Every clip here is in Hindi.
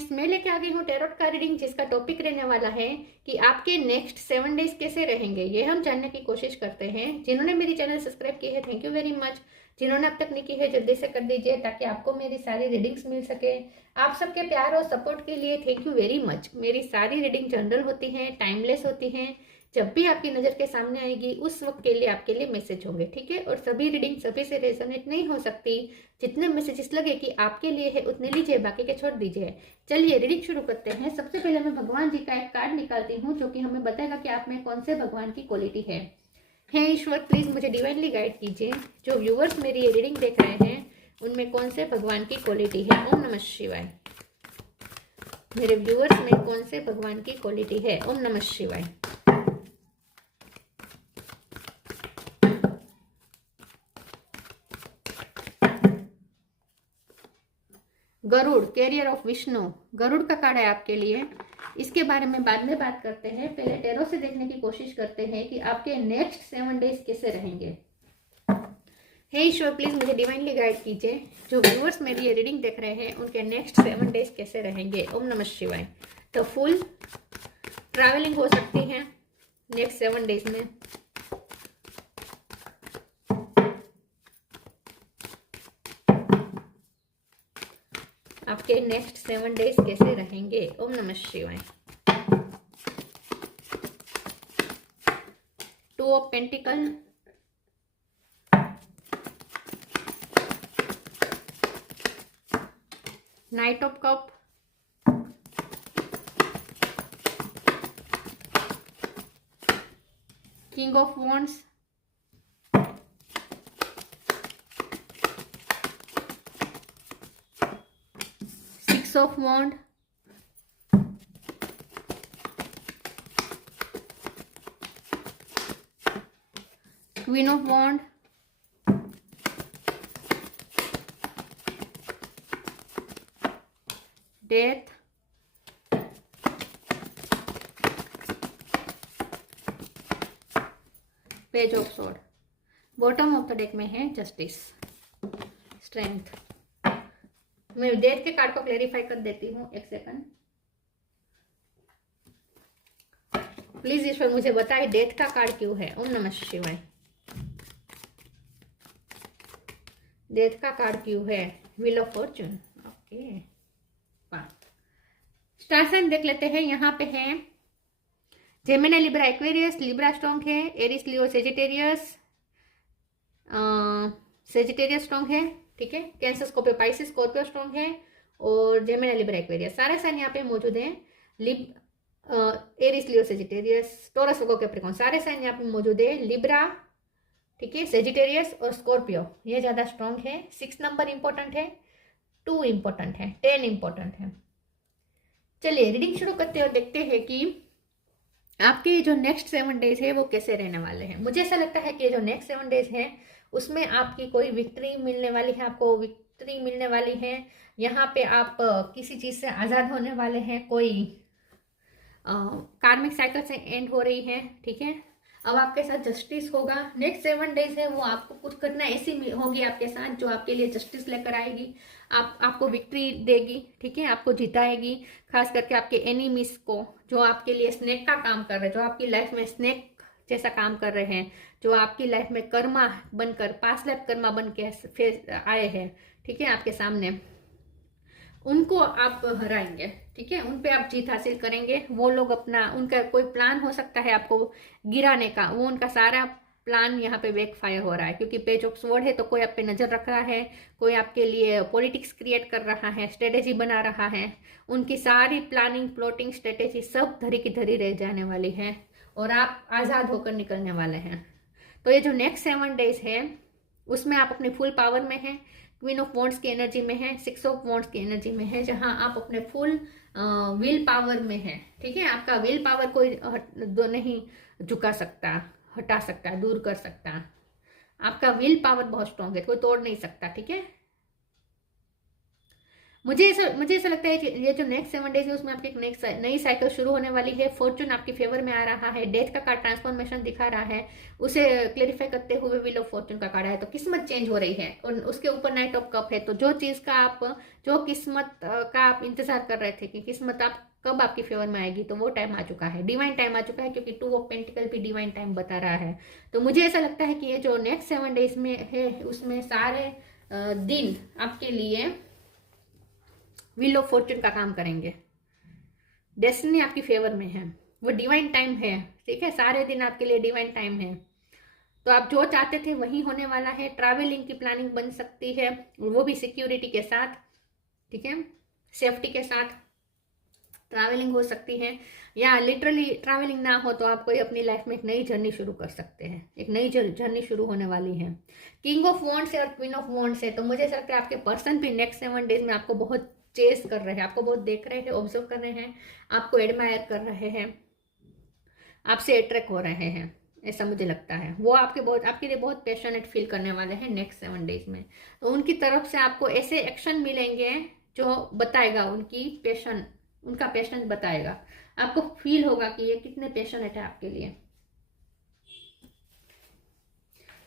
फ्रेंड्स, मैं लेके आ गई हूँ टैरोट का रीडिंग, जिसका टॉपिक रहने वाला है कि आपके नेक्स्ट 7 डेज कैसे रहेंगे, ये हम जानने की कोशिश करते हैं। जिन्होंने मेरी चैनल सब्सक्राइब की है, थैंक यू वेरी मच। जिन्होंने अब तक नहीं की है, जल्दी से कर दीजिए ताकि आपको मेरी सारी रीडिंग्स मिल सके। आप सबके प्यार और सपोर्ट के लिए थैंक यू वेरी मच। मेरी सारी रीडिंग जनरल होती हैं, टाइमलेस होती हैं। जब भी आपकी नज़र के सामने आएगी उस वक्त के लिए आपके लिए मैसेज होंगे, ठीक है। और सभी रीडिंग सभी से रेजोनेट नहीं हो सकती। जितने मैसेजेस लगे कि आपके लिए है उतने लीजिए, बाकी के छोड़ दीजिए। चलिए रीडिंग शुरू करते हैं। सबसे पहले मैं भगवान जी का एक कार्ड निकालती हूँ जो कि हमें बताएगा कि आप में कौन से भगवान की क्वालिटी है। हे ईश्वर, प्लीज मुझे डिवाइनली गाइड कीजिए। जो व्यूअर्स मेरी ये रीडिंग देख रहे हैं उनमें कौन से भगवान की क्वालिटी है। ओम नमः शिवाय। मेरे व्यूअर्स में कौन से भगवान की क्वालिटी है। ओम नमः शिवाय। गरुड़, कैरियर ऑफ विष्णु, गरुड़ का कार्ड है आपके लिए। इसके बारे में बाद में बात करते हैं। पहले टैरो से देखने की कोशिश करते हैं कि आपके नेक्स्ट 7 डेज कैसे रहेंगे। हे ईश्वर, प्लीज मुझे डिवाइनली गाइड कीजिए। जो व्यूअर्स मेरी ये रीडिंग देख रहे हैं उनके नेक्स्ट 7 डेज कैसे रहेंगे। ओम नमः शिवाय। तो फुल ट्रैवलिंग हो सकती है नेक्स्ट 7 डेज में। आपके नेक्स्ट 7 डेज कैसे रहेंगे। ओम नमः शिवाय। 2 of pentacle, knight of cup, king of wands, six of wand, queen of wand, death, page of sword. Bottom of the deck में है जस्टिस, स्ट्रेंथ। मैं डेथ के कार्ड को क्लेरिफाई कर देती हूँ, एक सेकंड प्लीज। ईश्वर मुझे बताए डेथ का कार्ड क्यों है। ओम नमः शिवाय। डेथ का कार्ड क्यों है। Wheel of fortune, okay. Star sign देख लेते हैं। यहाँ पे है Gemini, Libra, Aquarius. Libra strong है, Aries, Leo, Sagittarius. Sagittarius strong है, ठीक है। Cancer, Scorpio, Pisces, Scorpio strong है। और जेमिनी, लिब्रा, एक्वेरियस सारे साइन यहाँ पे मौजूद हैं। Aries, Leo, Sagittarius, Taurus, Virgo, Capricorn सारे साइन यहाँ पे मौजूद है। लिब्रा, ठीक है, सेजिटेरियस और स्कॉर्पियो ये ज्यादा स्ट्रॉन्ग है। 6 नंबर इंपॉर्टेंट है, 2 इंपॉर्टेंट है, 10 इंपॉर्टेंट है। चलिए रीडिंग शुरू करते हैं और देखते हैं कि आपके जो नेक्स्ट 7 डेज है वो कैसे रहने वाले हैं। मुझे ऐसा लगता है कि जो नेक्स्ट 7 डेज है उसमें आपकी कोई विक्ट्री मिलने वाली है, आपको विक्ट्री मिलने वाली है। यहाँ पे आप किसी चीज से आजाद होने वाले हैं। कोई कार्मिक साइकिल से एंड हो रही है, ठीक है। अब आपके साथ जस्टिस होगा। नेक्स्ट 7 डेज है वो आपको कुछ घटना ऐसी होगी आपके साथ जो आपके लिए जस्टिस लेकर आएगी। आपको विक्ट्री देगी, ठीक है, आपको जिताएगी। खास करके आपके एनिमीज को, जो आपके लिए स्नेक का काम कर रहे हैं, जो आपकी लाइफ में स्नेक जैसा काम कर रहे हैं, जो आपकी लाइफ में कर्मा बनकर, पास्ट लाइफ कर्मा बन के फिर आए हैं, ठीक है, आपके सामने, उनको आप हराएंगे, ठीक है। उन पे आप जीत हासिल करेंगे। वो लोग अपना, उनका कोई प्लान हो सकता है आपको गिराने का, वो उनका सारा प्लान यहाँ पे बैकफायर हो रहा है। क्योंकि पेज ऑफ स्वॉर्ड है तो कोई आप पे नजर रख रहा है, कोई आपके लिए पॉलिटिक्स क्रिएट कर रहा है, स्ट्रेटेजी बना रहा है। उनकी सारी प्लानिंग, प्लॉटिंग, स्ट्रेटेजी सब धरी की धरी रह जाने वाली है और आप आजाद होकर निकलने वाले हैं। तो ये जो नेक्स्ट 7 डेज है उसमें आप अपने फुल पावर में हैं। क्वीन ऑफ वॉन्ड्स की एनर्जी में है, 6 ऑफ वॉन्ड्स की एनर्जी में है, जहां आप अपने फुल विल पावर में है, ठीक है। आपका विल पावर कोई नहीं झुका सकता, हटा सकता, दूर कर सकता। आपका विल पावर बहुत स्ट्रांग है, कोई तोड़ नहीं सकता, ठीक है। मुझे ऐसा लगता है कि ये जो नेक्स्ट 7 डेज है उसमें आपकी एक नेक्स्ट नई साइकिल शुरू होने वाली है। फॉर्चून आपकी फेवर में आ रहा है। डेथ का कार्ड ट्रांसफॉर्मेशन दिखा रहा है, उसे क्लेरिफाई करते हुए व्हील ऑफ फॉर्चून का कार्ड है। तो किस्मत चेंज हो रही है और उसके ऊपर नाइट ऑफ कप है। तो जो किस्मत का आप इंतजार कर रहे थे कि किस्मत आप कब आपकी फेवर में आएगी, तो वो टाइम आ चुका है, डिवाइन टाइम आ चुका है, क्योंकि 2 ऑफ पेंटिकल भी डिवाइन टाइम बता रहा है। तो मुझे ऐसा लगता है कि ये जो नेक्स्ट 7 डेज में है उसमें सारे दिन आपके लिए व्हील ऑफ फॉर्चून का काम करेंगे। डेस्टिनी आपकी फेवर में है, वो डिवाइन टाइम है, ठीक है, सारे दिन आपके लिए डिवाइन टाइम है। तो आप जो चाहते थे वही होने वाला है। ट्रैवलिंग की प्लानिंग बन सकती है, वो भी सिक्योरिटी के साथ, ठीक है, सेफ्टी के साथ ट्रैवलिंग हो सकती है। या लिटरली ट्रैवलिंग ना हो तो आप कोई अपनी लाइफ में एक नई जर्नी शुरू कर सकते हैं। एक नई जर्नी शुरू होने वाली है। किंग ऑफ वॉन्ड्स है और क्वीन ऑफ वॉन्ड्स है। तो मुझे ऐसा लगता है आपके पर्सन भी नेक्स्ट 7 डेज में आपको बहुत चेस कर रहे हैं, आपको बहुत देख रहे हैं, ऑब्जर्व कर रहे हैं, आपको एडमायर कर रहे हैं, आपसे अट्रैक्ट हो रहे हैं, ऐसा मुझे लगता है। वो आपके लिए बहुत पैशनेट फील करने वाले हैं नेक्स्ट 7 डेज में। तो उनकी तरफ से आपको ऐसे एक्शन मिलेंगे जो बताएगा उनका पैशन बताएगा। आपको फील होगा कि ये कितने पैशनेट है आपके लिए।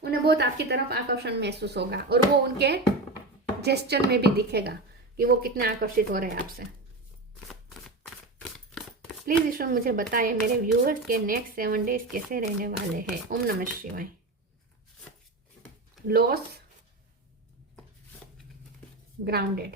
उन्हें बहुत आपकी तरफ आकर्षण महसूस होगा और वो उनके जेस्चर में भी दिखेगा कि वो कितने आकर्षित हो रहे हैं आपसे। प्लीज ईश्वर मुझे बताइए मेरे व्यूअर्स के नेक्स्ट 7 डेज कैसे रहने वाले हैं। ओम नमः शिवाय। Loss, grounded,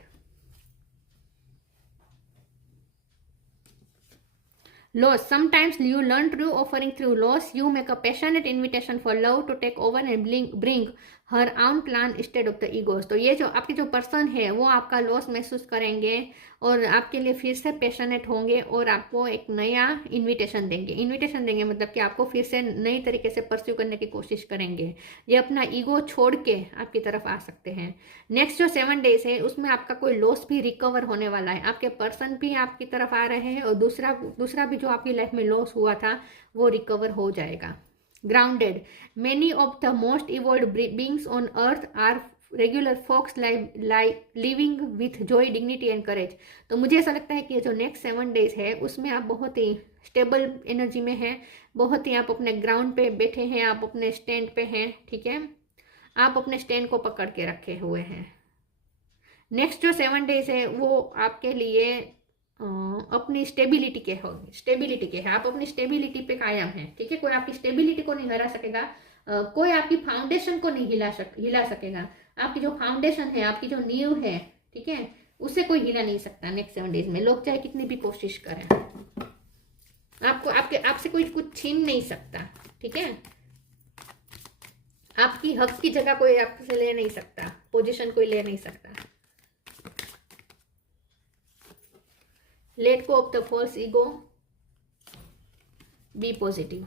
loss. Sometimes you learn true offering through loss. You make a passionate invitation for love to take over and bring her own plan instead of the egos. तो ये जो आपके जो पर्सन है वो आपका लॉस महसूस करेंगे और आपके लिए फिर से पैशनेट होंगे और आपको एक नया इन्विटेशन देंगे मतलब कि आपको फिर से नई तरीके से परस्यू करने की कोशिश करेंगे। ये अपना ईगो छोड़ के आपकी तरफ आ सकते हैं। नेक्स्ट जो 7 डेज है उसमें आपका कोई लॉस भी रिकवर होने वाला है। आपके पर्सन भी आपकी तरफ आ रहे हैं और दूसरा भी जो आपकी लाइफ में लॉस हुआ था वो रिकवर हो जाएगा। Grounded, many of the most evolved beings on earth are regular folks living with joy, dignity and courage. तो मुझे ऐसा लगता है कि जो नेक्स्ट 7 डेज है उसमें आप बहुत ही स्टेबल एनर्जी में हैं, बहुत ही आप अपने ग्राउंड पे बैठे हैं, आप अपने स्टैंड पे हैं, ठीक है, आप अपने स्टैंड को पकड़ के रखे हुए हैं। नेक्स्ट जो 7 डेज है वो आपके लिए अपनी स्टेबिलिटी के है। आप अपनी स्टेबिलिटी पे कायम हैं, ठीक है, कोई आपकी स्टेबिलिटी को नहीं हरा सकेगा, कोई आपकी फाउंडेशन को नहीं हिला सकेगा। आपकी जो फाउंडेशन है, आपकी जो नींव है, ठीक है, उसे कोई हिला नहीं सकता नेक्स्ट 7 डेज में। लोग चाहे कितनी भी कोशिश करें, आपसे कोई कुछ छीन नहीं सकता, ठीक है। आपकी हक की जगह कोई आपसे ले नहीं सकता, पोजीशन कोई ले नहीं सकता। Let go of the false ego, be positive,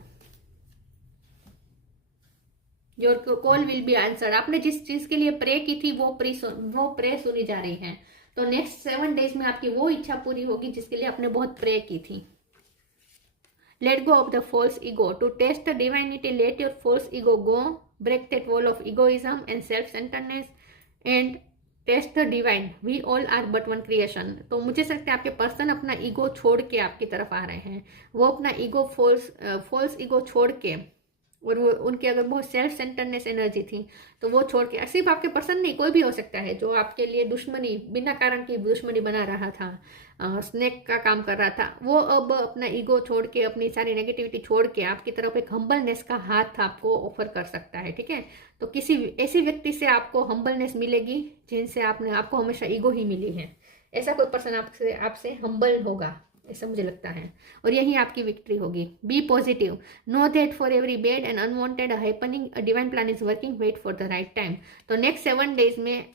your call will be answered. आपने जिस चीज के लिए प्रे की थी वो प्रे सुनी जा रही है। तो नेक्स्ट 7 डेज में आपकी वो इच्छा पूरी होगी जिसके लिए आपने बहुत प्रे की थी। Let go of the false ego, to taste the divinity let your false ego go, break that wall of egoism and self centreness and taste the divine, we all are but one creation. तो मुझे लगता है आपके पर्सन अपना ईगो छोड़ के आपकी तरफ आ रहे हैं। वो अपना ईगो फॉल्स ईगो छोड़ के, और वो उनकी अगर बहुत सेल्फ सेंटरनेस एनर्जी थी तो वो छोड़ के, सिर्फ आपके पर्सन नहीं, कोई भी हो सकता है जो आपके लिए दुश्मनी, बिना कारण की दुश्मनी बना रहा था, स्नेक का काम कर रहा था, वो अब अपना ईगो छोड़ के, अपनी सारी नेगेटिविटी छोड़ के आपकी तरफ एक हम्बलनेस का हाथ आपको ऑफर कर सकता है, ठीक है। तो किसी ऐसी व्यक्ति से आपको हम्बलनेस मिलेगी जिनसे आपको हमेशा ईगो ही मिली है। ऐसा कोई पर्सन आपसे हम्बल होगा, ऐसा मुझे लगता है, और यही आपकी विक्ट्री होगी। Be positive, know that for every bad and unwanted happening a divine plan is working, wait for the right time. तो नेक्स्ट 7 डेज में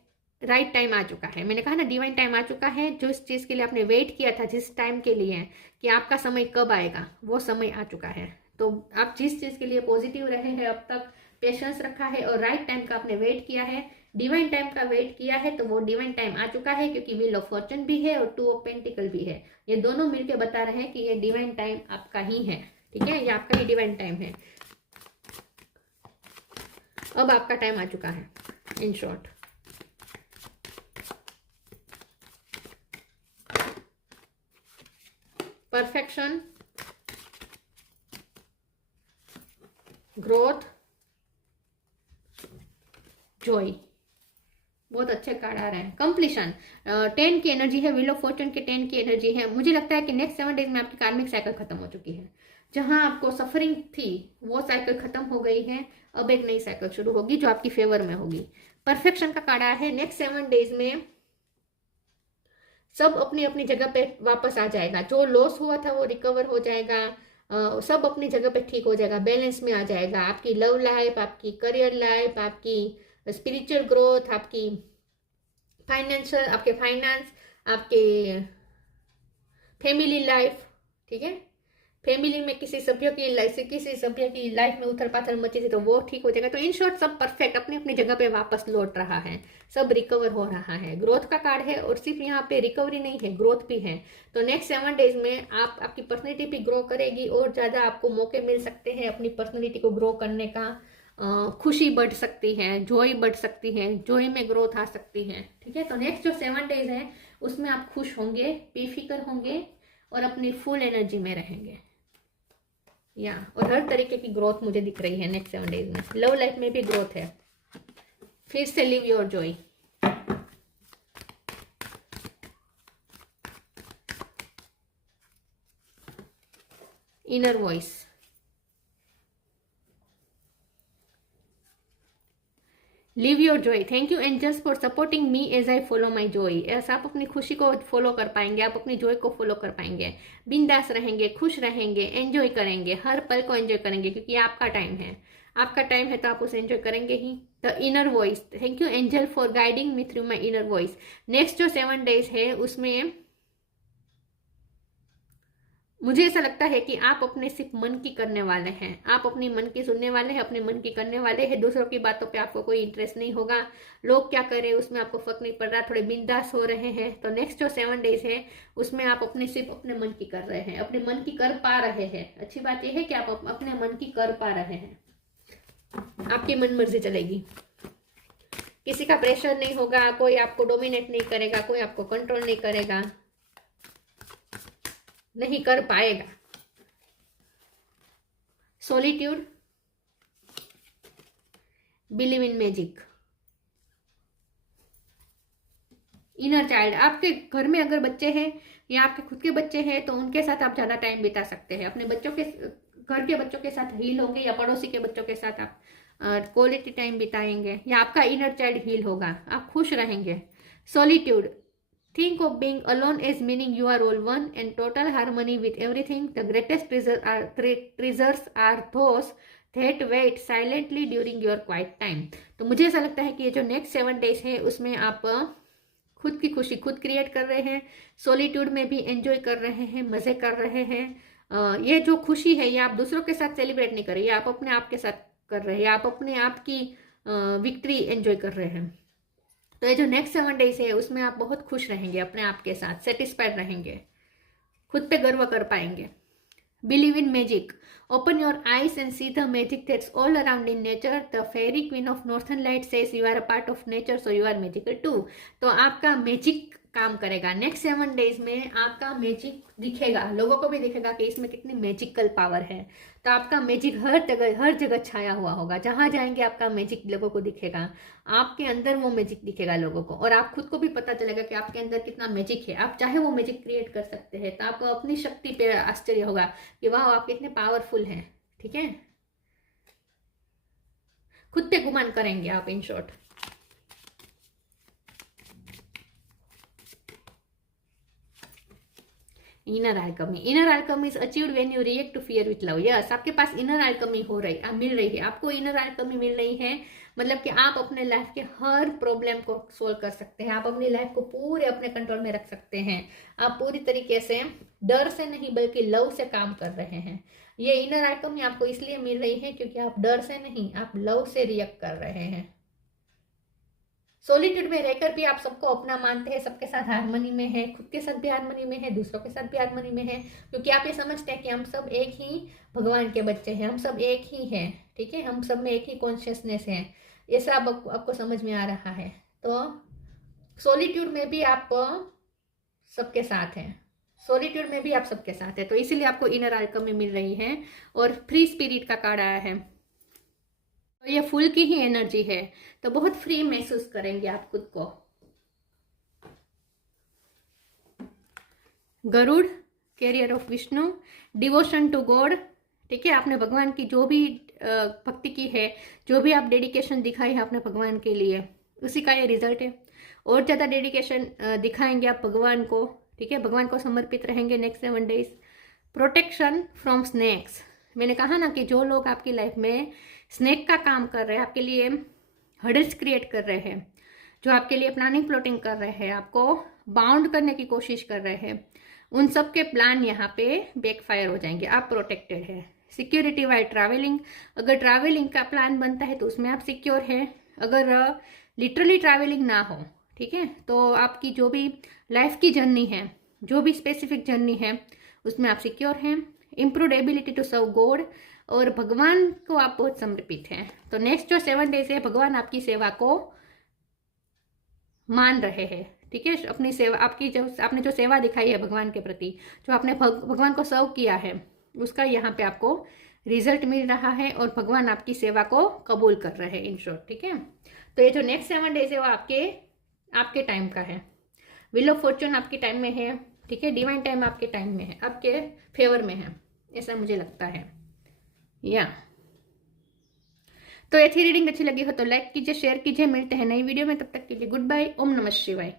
राइट टाइम आ चुका है। मैंने कहा ना, डिवाइन टाइम आ चुका है। जो इस चीज़ के लिए आपने वेट किया था, जिस टाइम के लिए कि आपका समय कब आएगा, वो समय आ चुका है। तो आप जिस चीज़ के लिए पॉजिटिव रहे हैं, अब तक पेशेंस रखा है और राइट टाइम का आपने वेट किया है, डिवाइन टाइम का वेट किया है, तो वो डिवाइन टाइम आ चुका है, क्योंकि व्हील ऑफ फॉर्चून भी है और 2 ऑफ पेंटिकल भी है। ये दोनों मिलकर बता रहे हैं कि ये डिवाइन टाइम आपका ही है, ठीक है, ये आपका ही डिवाइन टाइम है। अब आपका टाइम आ चुका है, in short. Perfection, growth, Joy. बहुत अच्छे कार्ड आ रहे हैं। कंप्लीशन, 10 की एनर्जी है, व्हील ऑफ फॉर्चून के 10 की एनर्जी है। मुझे लगता है कि नेक्स्ट 7 डेज में आपकी कार्मिक साइकिल खत्म हो चुकी है। जहां आपको सफरिंग थी वो साइकिल खत्म हो गई है, अब एक नई साइकिल शुरू होगी जो आपकी फेवर में होगी। परफेक्शन का कार्ड आया है। नेक्स्ट 7 डेज में सब अपनी अपनी जगह पे वापस आ जाएगा। जो लॉस हुआ था वो रिकवर हो जाएगा। सब अपनी जगह पे ठीक हो जाएगा, बैलेंस में आ जाएगा। आपकी लव लाइफ, आपकी करियर लाइफ, आपकी स्पिरिचुअल ग्रोथ, आपकी फाइनेंशियल, आपके फाइनेंस, आपके फैमिली लाइफ, ठीक है। फैमिली में किसी सभ्य की लाइफ में उथल पाथल मची थी तो वो ठीक हो जाएगा। तो इन शॉर्ट सब परफेक्ट अपनी अपनी जगह पे वापस लौट रहा है, सब रिकवर हो रहा है। ग्रोथ का कार्ड है और सिर्फ यहाँ पे रिकवरी नहीं है, ग्रोथ भी है। तो नेक्स्ट 7 डेज में आपकी पर्सनैलिटी भी ग्रो करेगी और ज़्यादा आपको मौके मिल सकते हैं अपनी पर्सनैलिटी को ग्रो करने का। खुशी बढ़ सकती है, जॉय बढ़ सकती है, जॉय में ग्रोथ आ सकती है, ठीक है। तो नेक्स्ट जो 7 डेज है उसमें आप खुश होंगे, बेफिक्र होंगे और अपनी फुल एनर्जी में रहेंगे और हर तरीके की ग्रोथ मुझे दिख रही है नेक्स्ट 7 डेज में। लव लाइफ में भी ग्रोथ है। फिर से live your joy. Inner voice, live your joy. Thank you angels for supporting me as I follow my joy. ऐसा आप अपनी खुशी को फॉलो कर पाएंगे, आप अपनी जॉय को फॉलो कर पाएंगे। बिंदास रहेंगे, खुश रहेंगे, एंजॉय करेंगे, हर पल को एंजॉय करेंगे क्योंकि ये आपका टाइम है। आपका टाइम है तो आप उसे एंजॉय करेंगे ही। The inner voice, thank you angel for guiding me through my inner voice. Next जो 7 डेज है उसमें मुझे ऐसा लगता है कि आप अपने सिर्फ मन की करने वाले हैं, आप अपनी मन की सुनने वाले हैं, अपने मन की करने वाले हैं। दूसरों की बातों पे आपको कोई इंटरेस्ट नहीं होगा। लोग क्या करें उसमें आपको फर्क नहीं पड़ रहा, थोड़े बिंदास हो रहे हैं। तो नेक्स्ट जो 7 डेज है उसमें आप सिर्फ अपने मन की कर रहे हैं, अपने मन की कर पा रहे हैं। अच्छी बात यह है कि आप अपने मन की कर पा रहे हैं, आपकी मन मर्जी चलेगी। किसी का प्रेशर नहीं होगा, कोई आपको डोमिनेट नहीं करेगा, कोई आपको कंट्रोल नहीं करेगा, नहीं कर पाएगा। Solitude, believe in magic, inner child. आपके घर में अगर बच्चे हैं या आपके खुद के बच्चे हैं तो उनके साथ आप ज्यादा टाइम बिता सकते हैं। अपने बच्चों के, घर के बच्चों के साथ हील होंगे या पड़ोसी के बच्चों के साथ आप क्वालिटी टाइम बिताएंगे या आपका इनर चाइल्ड हील होगा, आप खुश रहेंगे। Solitude, think of being alone as meaning you are all one and total harmony with everything. The greatest treasures are those that wait silently during your quiet time. तो मुझे ऐसा लगता है कि ये जो नेक्स्ट 7 डेज है उसमें आप खुद की खुशी खुद क्रिएट कर रहे हैं, सॉलिट्यूड में भी एंजॉय कर रहे हैं, मजे कर रहे हैं। ये जो खुशी है ये आप दूसरों के साथ सेलिब्रेट नहीं कर रहे, ये आप अपने आप के साथ कर रहे हैं, आप अपने आप की विक्ट्री एंजॉय कर रहे हैं। तो ये जो नेक्स्ट 7 डेज है उसमें आप बहुत खुश रहेंगे, अपने आप के साथ सेटिस्फाइड रहेंगे, खुद पे गर्व कर पाएंगे। Believe in magic, open your eyes and see the magic that's all around in nature. The fairy queen of northern light says you are a part of nature so you are magical too. तो आपका मैजिक काम करेगा नेक्स्ट 7 डेज में, आपका मैजिक दिखेगा, लोगों को भी दिखेगा कि इसमें कितनी मैजिकल पावर है। तो आपका मैजिक हर जगह छाया हुआ होगा, जहां जाएंगे आपका मैजिक लोगों को दिखेगा, आपके अंदर वो मैजिक दिखेगा लोगों को, और आप खुद को भी पता चलेगा कि आपके अंदर कितना मैजिक है, आप चाहे वो मैजिक क्रिएट कर सकते हैं। तो आपको अपनी शक्ति पे आश्चर्य होगा कि वाह आप कितने पावरफुल हैं, ठीक है। खुद पे गुमान करेंगे आप, in short. Inner alchemy, inner alchemy is achieved when you react to fear with love. Yes, आपके पास इनर अल्केमी हो रही मिल रही है, आपको इनर अल्केमी मिल रही है। मतलब कि आप अपने लाइफ के हर प्रॉब्लम को सोल्व कर सकते हैं, आप अपनी लाइफ को पूरे अपने कंट्रोल में रख सकते हैं। आप पूरी तरीके से डर से नहीं बल्कि लव से काम कर रहे हैं। ये इनर अल्केमी आपको इसलिए मिल रही है क्योंकि आप डर से नहीं, आप लव से रिएक्ट कर रहे हैं। सॉलिट्यूड में रहकर भी आप सबको अपना मानते हैं, सबके साथ हारमोनी में है, खुद के साथ भी हारमोनी में है, दूसरों के साथ भी हारमोनी में है, क्योंकि आप ये समझते हैं कि हम सब एक ही भगवान के बच्चे हैं, हम सब एक ही हैं, ठीक है, हम सब में एक ही कॉन्शियसनेस है। ये सब आपको समझ में आ रहा है। तो सॉलिट्यूड में भी आप सबके साथ हैं, सॉलिट्यूड में भी आप सबके साथ है, तो इसीलिए आपको इनर आल्केमी मिल रही है और फ्री स्पिरिट का कार्ड आया है। तो ये फुल की ही एनर्जी है, तो बहुत फ्री महसूस करेंगे आप खुद को। Garuda, carrier of Vishnu, devotion to God, ठीक है। आपने भगवान की जो भी भक्ति की है, जो भी आप डेडिकेशन दिखाई है अपने भगवान के लिए, उसी का ये रिजल्ट है। और ज़्यादा डेडिकेशन दिखाएंगे आप भगवान को, ठीक है, भगवान को समर्पित रहेंगे next 7 days. Protection from snakes, मैंने कहा ना कि जो लोग आपकी लाइफ में स्नेक का काम कर रहे हैं, आपके लिए हर्डल्स क्रिएट कर रहे हैं, जो आपके लिए प्लानिंग प्लॉटिंग कर रहे हैं, आपको बाउंड करने की कोशिश कर रहे हैं, उन सब के प्लान यहाँ पे बैकफायर हो जाएंगे। आप प्रोटेक्टेड है। सिक्योरिटी वाइल ट्रैवलिंग, अगर ट्रैवलिंग का प्लान बनता है तो उसमें आप सिक्योर हैं। अगर लिटरली ट्रैवलिंग ना हो, ठीक है, तो आपकी जो भी लाइफ की जर्नी है, जो भी स्पेसिफिक जर्नी है, उसमें आप सिक्योर हैं। Improve ability to serve God, और भगवान को आप बहुत समर्पित हैं। तो नेक्स्ट जो 7 डेज है, भगवान आपकी सेवा को मान रहे हैं, ठीक है। अपनी सेवा, आपकी जो आपने जो सेवा दिखाई है भगवान के प्रति, जो आपने भगवान को सर्व किया है, उसका यहाँ पे आपको रिजल्ट मिल रहा है और भगवान आपकी सेवा को कबूल कर रहे हैं, इन शॉर्ट, ठीक है। तो ये जो नेक्स्ट 7 डेज है वो आपके टाइम का है। व्हील ऑफ फॉर्चून आपके टाइम में है, ठीक है। डिवाइन टाइम आपके टाइम में है, आपके फेवर में है, ऐसा मुझे लगता है। या तो ऐसी रीडिंग अच्छी लगी हो तो लाइक कीजिए, शेयर कीजिए। मिलते हैं नई वीडियो में, तब तक के लिए गुड बाय। ओम नमः शिवाय।